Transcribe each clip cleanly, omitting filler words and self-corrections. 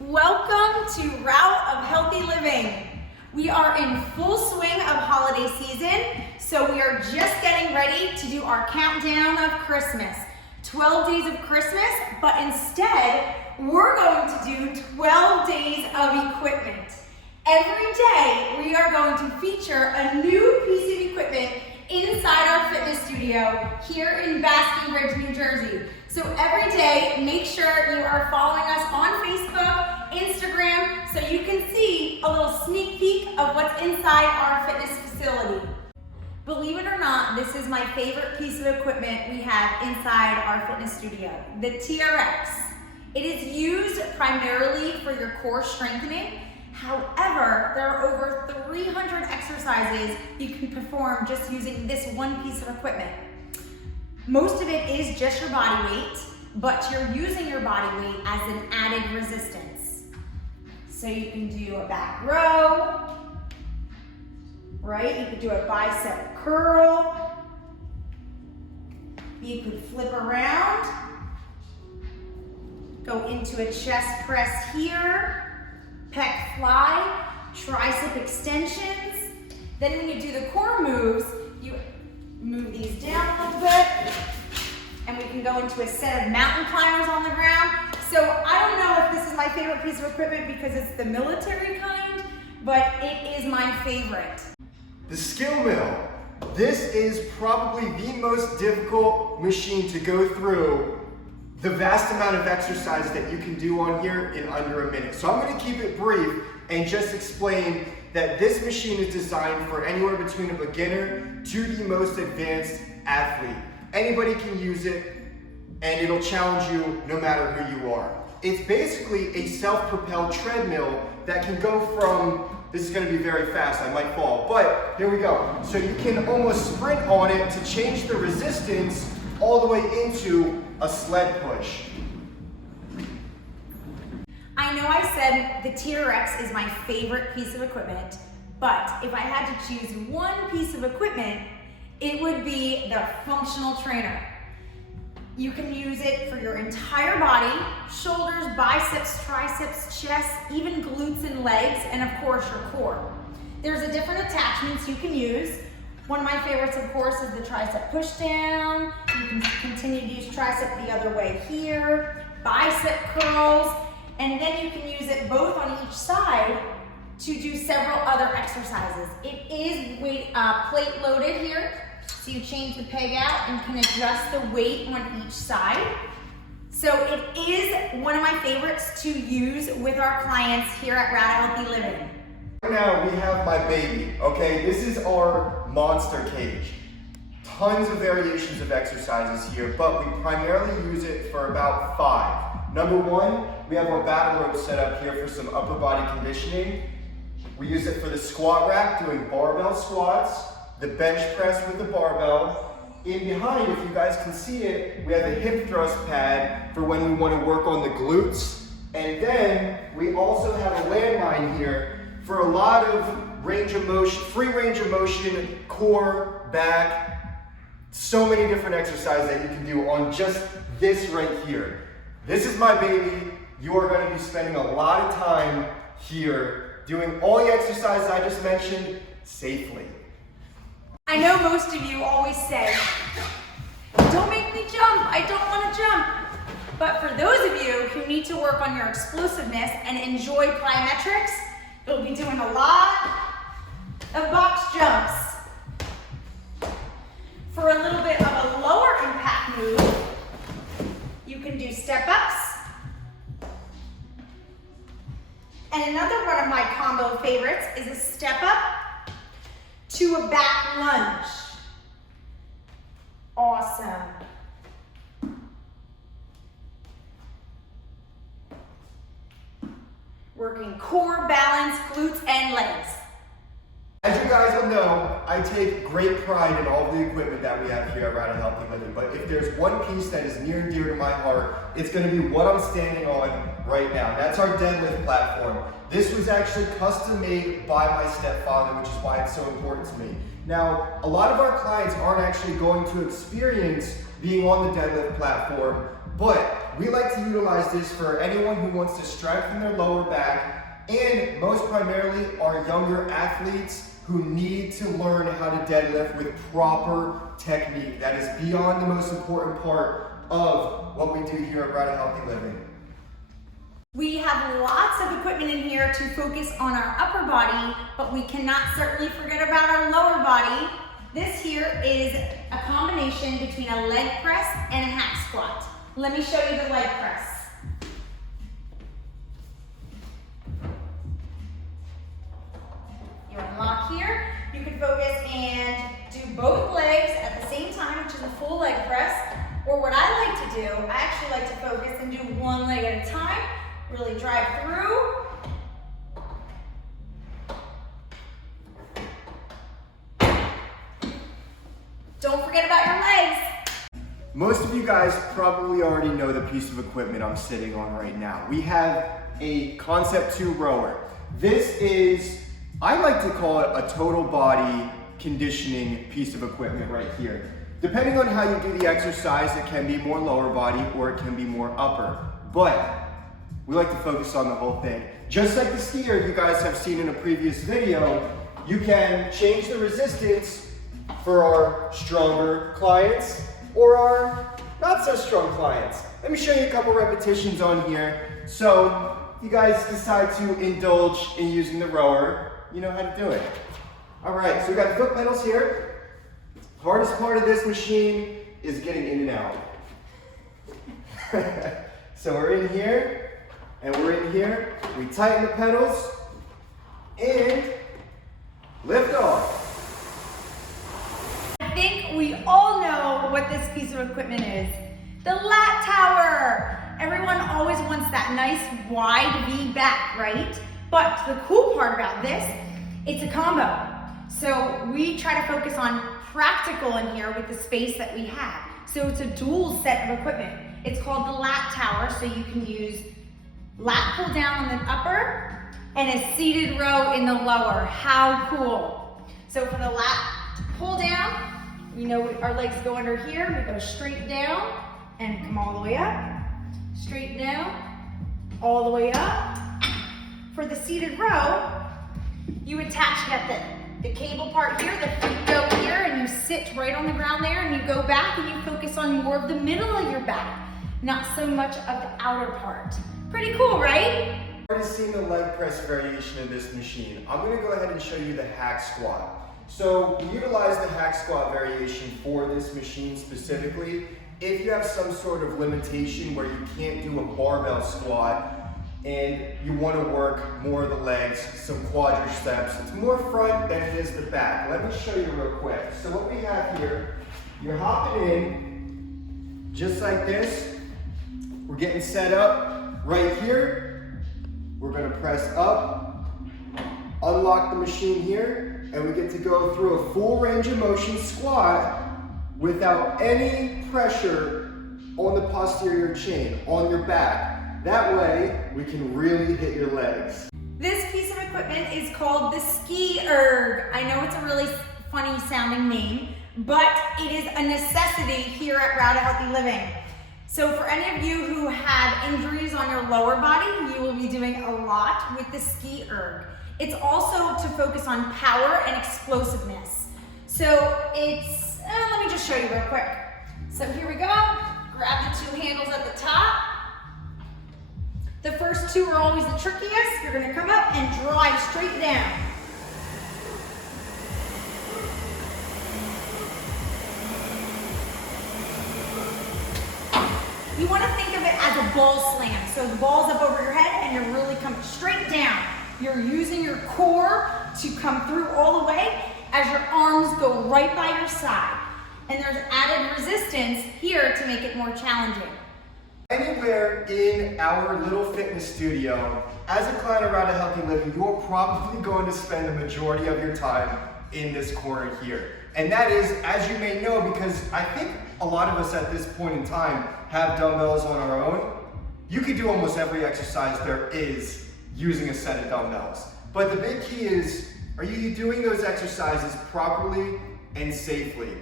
Welcome to Route of Healthy Living. We are in full swing of holiday season, so we are just getting ready to do our countdown of Christmas. 12 days of Christmas, but instead, we're going to do 12 days of equipment. Every day, we are going to feature a new piece of equipment inside our fitness studio here in Basking Ridge, New Jersey. So every day, make sure you are following us on Facebook, Instagram, so you can see a little sneak peek of what's inside our fitness facility. Believe it or not, this is my favorite piece of equipment we have inside our fitness studio, the TRX. It is used primarily for your core strengthening. However, there are over 300 exercises you can perform just using this one piece of equipment. Most of it is just your body weight, but you're using your body weight as an added resistance. So you can do a back row, right? You could do a bicep curl. You could flip around, go into a chest press here, pec fly, tricep extensions. Then when you do the core moves, you move these down a little bit, and we can go into a set of mountain climbers on the ground. So I don't know if this is my favorite piece of equipment because it's the military kind, but it is my favorite. The skill mill. This is probably the most difficult machine to go through the vast amount of exercise that you can do on here in under a minute. So I'm going to keep it brief and just explain that this machine is designed for anywhere between a beginner to the most advanced athlete. Anybody can use it, and it'll challenge you no matter who you are. It's basically a self-propelled treadmill that can go from, this is going to be very fast, I might fall, but here we go. So you can almost sprint on it to change the resistance all the way into a sled push. I know I said the TRX is my favorite piece of equipment, but if I had to choose one piece of equipment, it would be the functional trainer. You can use it for your entire body, shoulders, biceps, triceps, chest, even glutes and legs, and of course your core. There's a different attachments you can use. One of my favorites, of course, is the tricep push down. You can continue to use tricep the other way here, bicep curls, and then you can use it both on each side to do several other exercises. It is plate loaded here, so you change the peg out and can adjust the weight on each side. So it is one of my favorites to use with our clients here at Route of Healthy Living. Right now we have my baby, okay? This is our monster cage. Tons of variations of exercises here, but we primarily use it for about 5. Number 1, we have our battle rope set up here for some upper body conditioning. We use it for the squat rack, doing barbell squats, the bench press with the barbell. In behind, if you guys can see it, we have a hip thrust pad for when we want to work on the glutes. And then we also have a landmine here for a lot of range of motion, free range of motion, core, back, so many different exercises that you can do on just this right here. This is my baby. You are going to be spending a lot of time here doing all the exercises I just mentioned safely. I know most of you always say, don't make me jump, I don't want to jump. But for those of you who need to work on your explosiveness and enjoy plyometrics, you'll be doing a lot of box jumps. For a little bit of a lower impact move, you can do step ups. And another one of my combo favorites is a step up to a back lunge. Awesome. Working core, balance, glutes, and legs. As you guys will know, I take great pride in all the equipment that we have here at Route of Healthy Living, but if there's one piece that is near and dear to my heart, it's going to be what I'm standing on right now. That's our deadlift platform. This was actually custom made by my stepfather, which is why it's so important to me. Now, a lot of our clients aren't actually going to experience being on the deadlift platform, but we like to utilize this for anyone who wants to strengthen their lower back, and most primarily our younger athletes who need to learn how to deadlift with proper technique. That is beyond the most important part of what we do here at Rowdy Healthy Living. We have lots of equipment in here to focus on our upper body, but we cannot certainly forget about our lower body. This here is a combination between a leg press and a hack squat. Let me show you the leg press. You unlock here. You can focus and do both legs at the same time, which is a full leg press. Or what I like to do, I actually like to focus and do one leg at a time. Really drive through. Don't forget about your legs. Most of you guys probably already know the piece of equipment I'm sitting on right now. We have a Concept 2 rower. This is, I like to call it a total body conditioning piece of equipment right here. Depending on how you do the exercise, it can be more lower body or it can be more upper. But we like to focus on the whole thing. Just like the skier you guys have seen in a previous video, you can change the resistance for our stronger clients or our not so strong clients. Let me show you a couple repetitions on here. So if you guys decide to indulge in using the rower, you know how to do it. All right, so we got foot pedals here. Hardest part of this machine is getting in and out. So we're in here, and we're in here. We tighten the pedals, and lift off. I think we all know what this piece of equipment is. The lat tower. Everyone always wants that nice wide V back, right? But the cool part about this, it's a combo. So we try to focus on practical in here with the space that we have. So it's a dual set of equipment. It's called the lat tower, so you can use lat pull down on the upper and a seated row in the lower. How cool. So for the lat pull down, you know our legs go under here, we go straight down and come all the way up. Straight down, all the way up. For the seated row, you attach at the cable part here, the feet go here and you sit right on the ground there and you go back and you focus on more of the middle of your back, not so much of the outer part. Pretty cool, right? You've already seen the leg press variation of this machine. I'm gonna go ahead and show you the hack squat. So we utilize the hack squat variation for this machine specifically. If you have some sort of limitation where you can't do a barbell squat and you want to work more of the legs, some quadriceps, it's more front than it is the back. Let me show you real quick. So what we have here, you're hopping in just like this. We're getting set up right here. We're going to press up, unlock the machine here, and we get to go through a full range of motion squat without any pressure on the posterior chain, on your back. That way, we can really hit your legs. This piece of equipment is called the ski erg. I know it's a really funny sounding name, but it is a necessity here at Rowdy Healthy Living. So for any of you who have injuries on your lower body, you will be doing a lot with the ski erg. It's also to focus on power and explosiveness. So it's, let me just show you real quick. So here we go. Grab the two handles at the top. The first two are always the trickiest. You're gonna come up and drive straight down. You wanna think of it as a ball slam. So the ball's up over your head and you're really coming straight down. You're using your core to come through all the way as your arms go right by your side. And there's added resistance here to make it more challenging. Anywhere in our little fitness studio, as a client of Rowdy Healthy Living, you're probably going to spend the majority of your time in this corner here. And that is, as you may know, because I think a lot of us at this point in time have dumbbells on our own. You could do almost every exercise there is using a set of dumbbells. But the big key is, are you doing those exercises properly and safely?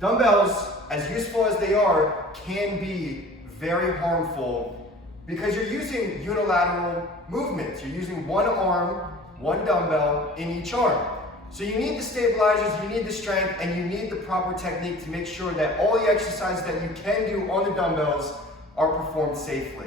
Dumbbells, as useful as they are, can be very harmful because you're using unilateral movements. You're using one arm, one dumbbell in each arm. So you need the stabilizers, you need the strength, and you need the proper technique to make sure that all the exercises that you can do on the dumbbells are performed safely.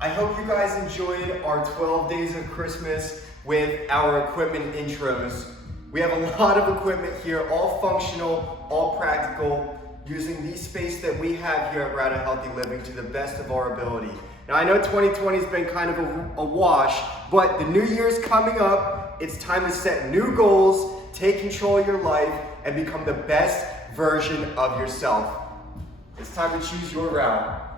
I hope you guys enjoyed our 12 days of Christmas with our equipment intros. We have a lot of equipment here, all functional, all practical, using the space that we have here at Rada Healthy Living to the best of our ability. Now I know 2020 has been kind of a wash, but the new year's coming up. It's time to set new goals, take control of your life, and become the best version of yourself. It's time to choose your route.